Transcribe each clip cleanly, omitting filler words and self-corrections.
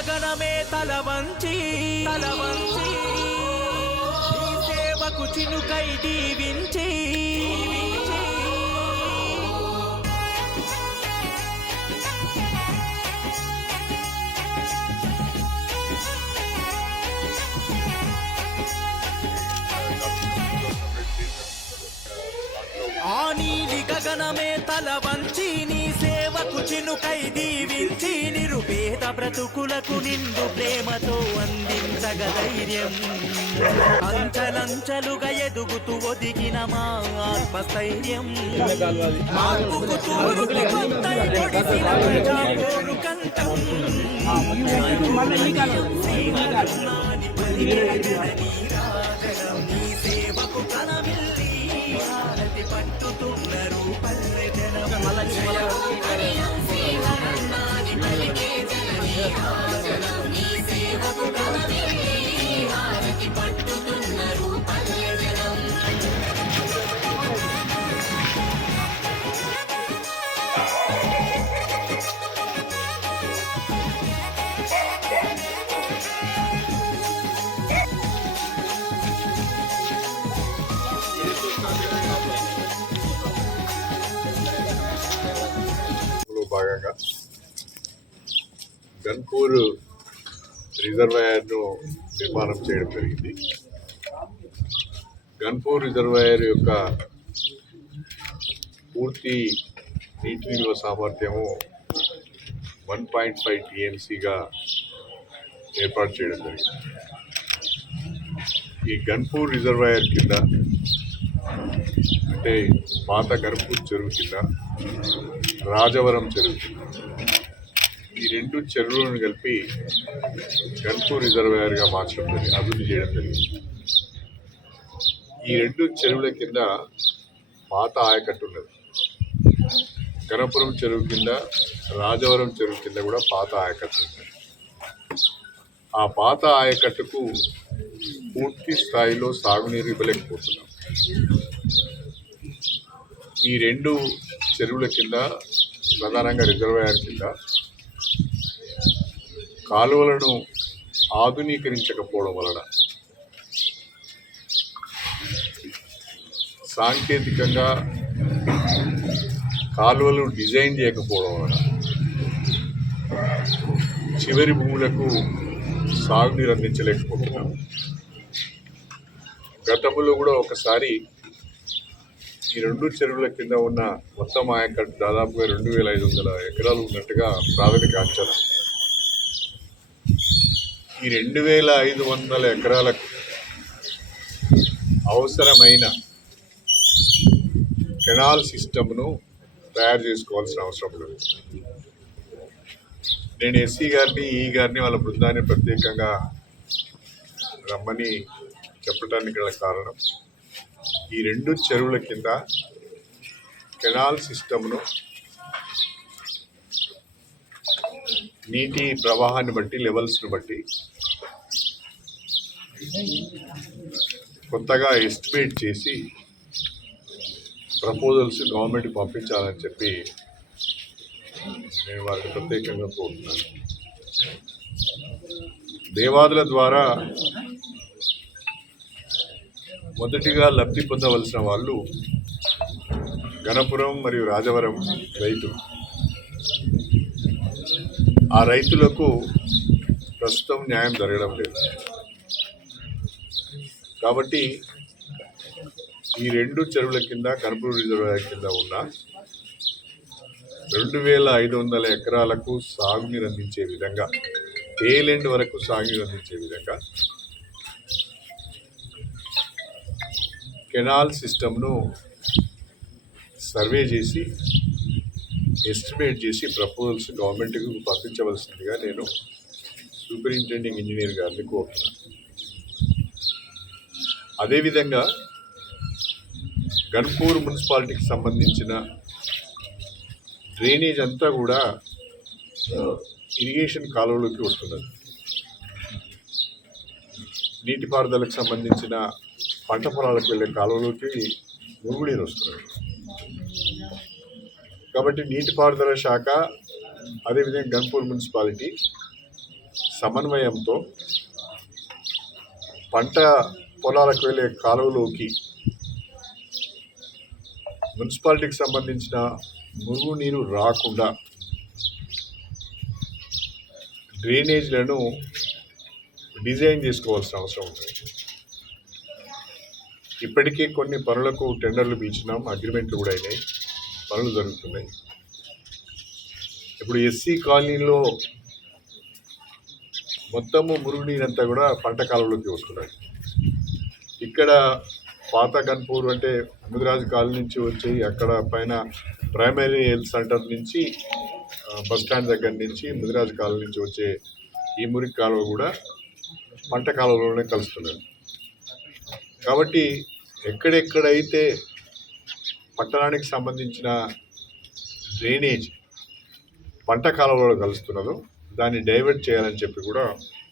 గగనమే తల వంచి నీ సేవకు చినుకై దీవించి ఆ నీలి గగనమే తల వంచి నీ సేవకు చినుకై దీవించి నిరుపేద బ్రతుకులకు నిండు ప్రేమతో అందించగ ధైర్యం అంచలంచలుగా ఎదుగుతూ ఒదిగిన మా ఆత్మస్థైర్యం మార్పుకు తూర్పు కొత్తై పొడిసిన ప్రజా పోరు కంఠం శ్రీమన్నాని పలికేదెన నీ రాగలం నీ సేవకు కనవిల్లి హారతి పట్టుతున్నారు పల్లె జనం శ్రీమన్నాని పలికేదెన నీ రాగలం నీ సేవకు కనవిల్లి హారతి పట్టుతున్నారు పల్లె జనం భాగంగా గన్పూర్ రిజర్వాయర్ను నిర్మాణం చేయడం జరిగింది. గన్పూర్ రిజర్వాయర్ యొక్క పూర్తి నీటి నిల్వ సామర్థ్యము 1.5 TMCగా ఏర్పాటు చేయడం జరిగింది. ఈ గన్పూర్ రిజర్వాయర్ కింద అంటే పాత గన్పూర్ చెరువు కింద, రాజవరం చెరువు కింద ఈ రెండు చెరువులను కలిపి గన్పూర్ రిజర్వాయర్గా మార్చడం జరిగింది, అభివృద్ధి చేయడం జరిగింది. ఈ రెండు చెరువుల కింద పాత ఆయకట్టు ఉన్నది. గణపురం చెరువు కింద, రాజవరం చెరువు కింద కూడా పాత ఆయకట్టు ఉంది. ఆ పాత ఆయకట్టుకు పూర్తి స్థాయిలో సాగునీరు ఇవ్వలేకపోతున్నాం. ఈ రెండు చెరువుల కింద, ప్రధానంగా రిజర్వాయర్ కింద కాలువలను ఆధునీకరించకపోవడం వలన, సాంకేతికంగా కాలువలు డిజైన్ చేయకపోవడం వలన చివరి భూములకు సాగునీరు అందించలేకపోతున్నాం. గతంలో కూడా ఒకసారి ఈ రెండు చెరువుల కింద ఉన్న మొత్తం ఆయకట్టు దాదాపుగా 2500 ఎకరాలు ఉన్నట్టుగా ప్రాథమిక అంచనా. ఈ 2500 ఎకరాలకు అవసరమైన కెనాల్ సిస్టమ్ను తయారు చేసుకోవాల్సిన అవసరం లేదు. నేను ఎస్సీ గారిని, ఈ గారిని, వాళ్ళ బృందాన్ని ప్రత్యేకంగా రమ్మని చెప్పడానికి గల కారణం, ఈ రెండు చెరువుల కింద కెనాల్ సిస్టమ్ను నీటి ప్రవాహాన్ని బట్టి, లెవెల్స్ను బట్టి కొత్తగా ఎస్టిమేట్ చేసి ప్రపోజల్స్ గవర్నమెంట్కి పంపించాలని చెప్పి నేను వారికి ప్రత్యేకంగా కోరుతున్నాను. దేవాదుల ద్వారా మొదటిగా లబ్ధి పొందవలసిన వాళ్ళు గణపురం మరియు రాజవరం రైతులు. ఆ రైతులకు ప్రస్తుతం న్యాయం జరగడం లేదు. కాబట్టి ఈ రెండు చెరువుల కింద, గన్పూర్ రిజర్వాయర్ కింద ఉన్న 2500 ఎకరాలకు సాగునీరు అందించే విధంగా, టేలెండ్ వరకు సాగునీరు అందించే విధంగా కెనాల్ సిస్టమ్ను సర్వే చేసి, ఎస్టిమేట్ చేసి ప్రపోజల్స్ గవర్నమెంట్కి పంపించవలసిందిగా నేను సూపరింటెండింగ్ ఇంజనీర్ గారిని కోరుతున్నాను. అదేవిధంగా గన్పూర్ మున్సిపాలిటీకి సంబంధించిన డ్రైనేజ్ అంతా కూడా ఇరిగేషన్ కాలువలోకి వస్తున్నది. నీటిపారుదలకు సంబంధించిన పంట పొలాలకు వెళ్ళే కాలువలోకి మురుగునీరు వస్తున్నది. కాబట్టి నీటిపారుదల శాఖ, అదేవిధంగా గన్పూర్ మున్సిపాలిటీ సమన్వయంతో పంట పొలాలకు వెళ్ళే కాలువలోకి మున్సిపాలిటీకి సంబంధించిన మురుగునీరు రాకుండా డ్రైనేజ్లను డిజైన్ చేసుకోవాల్సిన అవసరం ఉంటుంది. ఇప్పటికే కొన్ని పనులకు టెండర్లు పిలిచినాం, అగ్రిమెంట్లు కూడా అయినాయి, పనులు జరుగుతున్నాయి. ఇప్పుడు ఎస్సీ కాలనీలో మొత్తము మురుగునీరంతా కూడా పంట కాలంలోకి వస్తున్నాయి. ఇక్కడ పాత గన్పూర్ అంటే ముదిరాజు కాలనీ నుంచి వచ్చి అక్కడ పైన ప్రైమరీ హెల్త్ సెంటర్ నుంచి బస్ స్టాండ్ దగ్గర నుంచి ముదిరాజు కాలనీ నుంచి వచ్చే ఈ మురికి కాలువ కూడా పంట కాలువలోనే కలుస్తున్నది. కాబట్టి ఎక్కడెక్కడైతే పట్టణానికి సంబంధించిన డ్రైనేజ్ పంట కాలువలో కలుస్తున్నదో దాన్ని డైవర్ట్ చేయాలని చెప్పి కూడా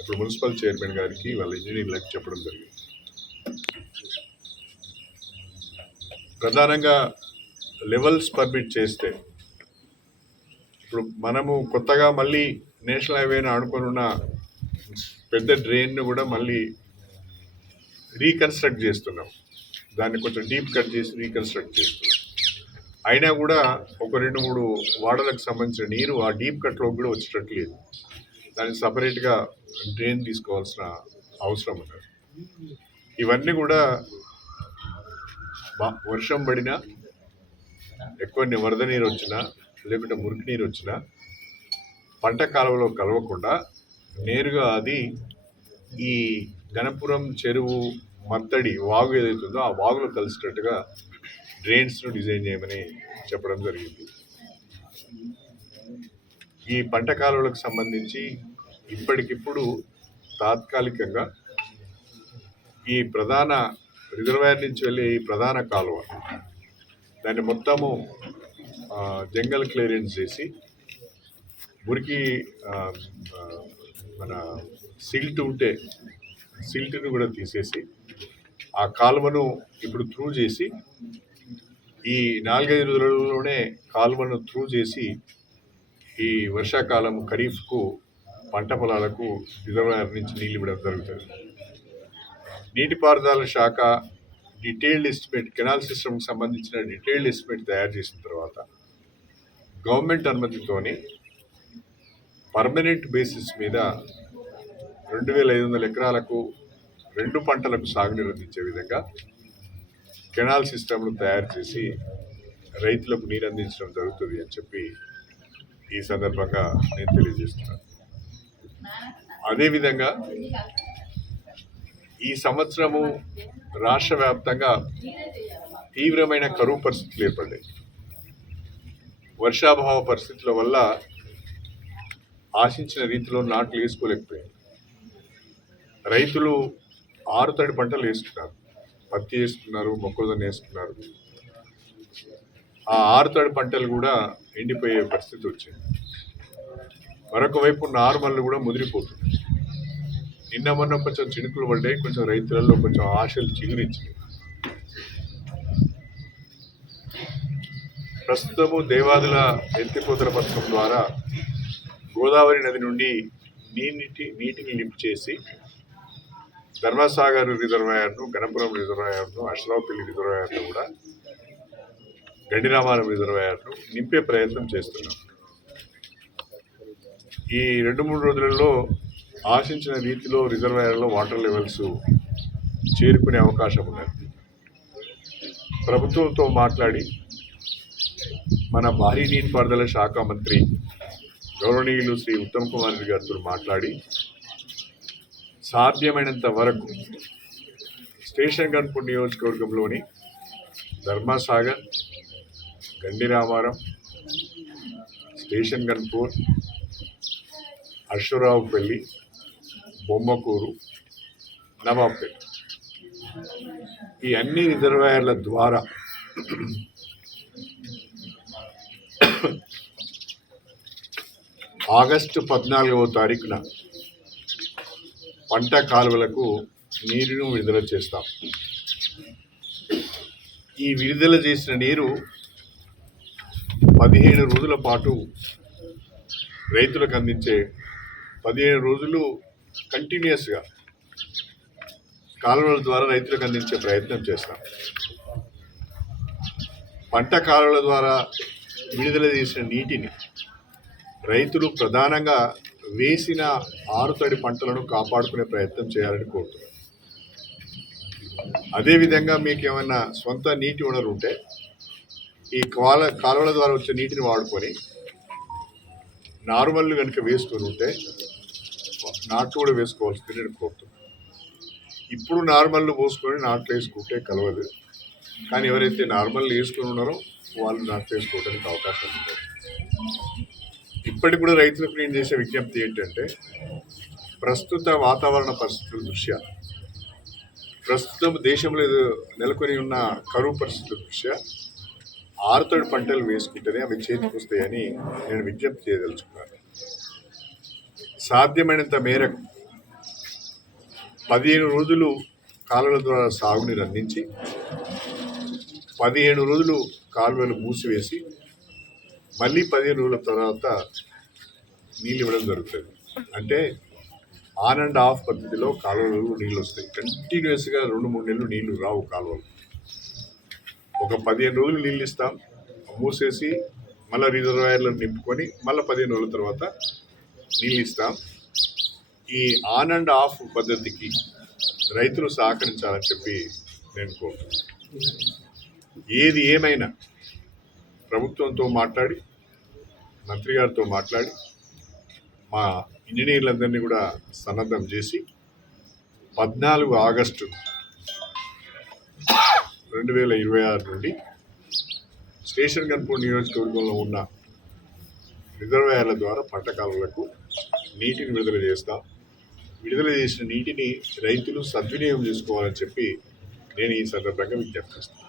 ఇప్పుడు మున్సిపల్ చైర్మన్ గారికి వాళ్ళ ఇంజనీర్లకు చెప్పడం జరిగింది. ప్రధానంగా లెవెల్స్ పర్మిట్ చేస్తే ఇప్పుడు మనము కొత్తగా మళ్ళీ నేషనల్ హైవేను ఆడుకొని ఉన్న పెద్ద డ్రైన్ను కూడా మళ్ళీ రీకన్స్ట్రక్ట్ చేస్తున్నాం. దాన్ని కొంచెం డీప్ కట్ చేసి రీకన్స్ట్రక్ట్ చేస్తున్నాం. అయినా కూడా ఒక 2-3 వార్డులకు సంబంధించిన నీరు ఆ డీప్ కట్లోకి కూడా వచ్చేటట్టు లేదు. దానికి సపరేట్గా డ్రైన్ తీసుకోవాల్సిన అవసరం ఉన్నది. ఇవన్నీ కూడా వర్షం పడినా, ఎక్కువ వరద నీరు వచ్చినా, లేకుంటే మురికి నీరు వచ్చినా పంట కాలువలో కలవకుండా నేరుగా అది ఈ గణపురం చెరువు మత్తడి వాగు ఏదైతుందో ఆ వాగులో కలిసేటట్టుగా డ్రైన్స్ను డిజైన్ చేయమని చెప్పడం జరిగింది. ఈ పంట కాలువలకు సంబంధించి ఇప్పటికిప్పుడు తాత్కాలికంగా ఈ ప్రధాన రిజర్వాయర్ నుంచి వెళ్ళే ఈ ప్రధాన కాలువ దాన్ని మొత్తము జంగల్ క్లియరెన్స్ చేసి మురికి మన సిల్ట్ ఉంటే సిల్ట్ను కూడా తీసేసి ఆ కాలువను ఇప్పుడు త్రూ చేసి ఈ 4-5 రోజులలోనే కాలువను త్రూ చేసి ఈ వర్షాకాలం ఖరీఫ్కు పంట పొలాలకు రిజర్వాయర్ నుంచి నీళ్ళు ఇవ్వడం జరుగుతుంది. నీటిపారుదల శాఖ డీటెయిల్డ్ ఎస్టిమేట్ కెనాల్ సిస్టమ్కి సంబంధించిన డీటెయిల్డ్ ఎస్టిమేట్ తయారు చేసిన తర్వాత గవర్నమెంట్ అనుమతితోని పర్మనెంట్ బేసిస్ మీద 2500 ఎకరాలకు 2 పంటలకు సాగునీరు అందించే విధంగా కెనాల్ సిస్టమ్ను తయారు చేసి రైతులకు నీరు అందించడం జరుగుతుంది అని చెప్పి ఈ సందర్భంగా నేను తెలియజేస్తున్నాను. అదేవిధంగా ఈ సంవత్సరము రాష్ట్ర వ్యాప్తంగా తీవ్రమైన కరువు పరిస్థితులు ఏర్పడ్డాయి. వర్షాభావ పరిస్థితుల వల్ల ఆశించిన రీతిలో నాట్లు వేసుకోలేకపోయారు. రైతులు ఆరుతడి పంటలు వేస్తున్నారు, పత్తి వేస్తున్నారు, మొక్కజొన్న వేస్తున్నారు. ఆ ఆరుతడి పంటలు కూడా ఎండిపోయే పరిస్థితి వచ్చింది. మరొక వైపు నార్మల్లు కూడా ముదిరిపోతుంది. నిన్న మొన్న కొంచెం చినుకులు పడ్డాయి, కొంచెం రైతులలో కొంచెం ఆశలు చిగురించినాయి. ప్రస్తుతము దేవాదుల ఎత్తిపోతల పథకం ద్వారా గోదావరి నది నుండి నీటిని లిఫ్ట్ చేసి ధర్మసాగర్ రిజర్వాయర్ను, గణపురం రిజర్వాయర్ను, అశ్రావుపల్లి రిజర్వాయర్ను కూడా గండిరామారం రిజర్వాయర్ను నింపే ప్రయత్నం చేస్తున్నాం. ఈ 2-3 రోజులలో ఆశించిన రీతిలో రిజర్వాయర్లో వాటర్ లెవెల్స్ చేరుకునే అవకాశం ఉన్నది. ప్రభుత్వంతో మాట్లాడి మన భారీ నీటిపారుదల శాఖ మంత్రి గౌరవనీయులు శ్రీ ఉత్తమ్ కుమార్ రెడ్డి గారితో మాట్లాడి సాధ్యమైనంత వరకు స్టేషన్ గన్పూర్ నియోజకవర్గంలోని ధర్మసాగర్, గండిరామారం, స్టేషన్ గన్పూర్, అశ్వరావుపల్లి, బొమ్మకూరు, నవాబ్పేట ఈ అన్ని రిజర్వాయర్ల ద్వారా ఆగస్టు 14వ తారీఖున పంట కాలువలకు నీరును విడుదల చేస్తాం. ఈ విడుదల చేసిన నీరు 15 రోజుల పాటు రైతులకు అందించే 15 రోజులు కంటిన్యూస్గా కాలువల ద్వారా రైతులకు అందించే ప్రయత్నం చేస్తాం. పంట కాలువల ద్వారా విడుదల చేసిన నీటిని రైతులు ప్రధానంగా వేసిన ఆరుతడి పంటలను కాపాడుకునే ప్రయత్నం చేయాలని కోరుతున్నాను. అదేవిధంగా మీకు ఏమైనా సొంత నీటి వనరు ఉంటే ఈ కాలువల ద్వారా వచ్చే నీటిని వాడుకొని నార్మల్ కనుక వేసుకొని ఉంటే నాట్లు కూడా వేసుకోవాల్సింది నేను కోరుతున్నాను. ఇప్పుడు నార్మల్ పోసుకొని నాట్లు వేసుకుంటే కలవదు, కానీ ఎవరైతే నార్మల్ వేసుకొని ఉన్నారో వాళ్ళు నాట్లు వేసుకోవడానికి అవకాశం ఉంటుంది. ఇప్పటికి కూడా రైతులకు నేను చేసే విజ్ఞప్తి ఏంటంటే, ప్రస్తుత వాతావరణ పరిస్థితుల దృష్ట్యా, ప్రస్తుతం దేశంలో నెలకొని ఉన్న కరువు పరిస్థితుల దృష్ట్యా ఆరుతడి పంటలు వేసుకుంటేనే అవి చేతికి వస్తాయని నేను విజ్ఞప్తి చేయదలుచుకున్నాను. సాధ్యమైనంత మేరకు 15 రోజులు కాలువల ద్వారా సాగునీరు అందించి 15 రోజులు కాలువలు మూసివేసి మళ్ళీ 15 రోజుల తర్వాత నీళ్ళు ఇవ్వడం జరుగుతుంది. అంటే ఆన్ అండ్ ఆఫ్ పద్ధతిలో కాలువలు నీళ్ళు వస్తాయి. కంటిన్యూస్గా 2-3 నెలలు నీళ్లు రావు కాలువలు. ఒక 15 రోజులు నీళ్ళు ఇస్తాం, మూసేసి మళ్ళీ రిజర్వాయర్లను నింపుకొని మళ్ళీ 15 రోజుల తర్వాత నీళ్ళు ఇస్తాం. ఈ ఆన్ అండ్ ఆఫ్ పద్ధతికి రైతులు సహకరించాలని చెప్పి నేను కోరుతున్నాను. ఏది ఏమైనా ప్రభుత్వంతో మాట్లాడి, మంత్రి గారితో మాట్లాడి, మా ఇంజనీర్లందరినీ కూడా సన్నద్ధం చేసి 14 ఆగస్టు 2026 నుండి స్టేషన్ గన్పూర్ నియోజకవర్గంలో ఉన్న రిజర్వాయర్ల ద్వారా పంట కాలువలకు నీటిని విడుదల చేస్తాం. విడుదల చేసిన నీటిని రైతులు సద్వినియోగం చేసుకోవాలని చెప్పి నేను ఈ సందర్భంగా విజ్ఞప్తి చేస్తాను.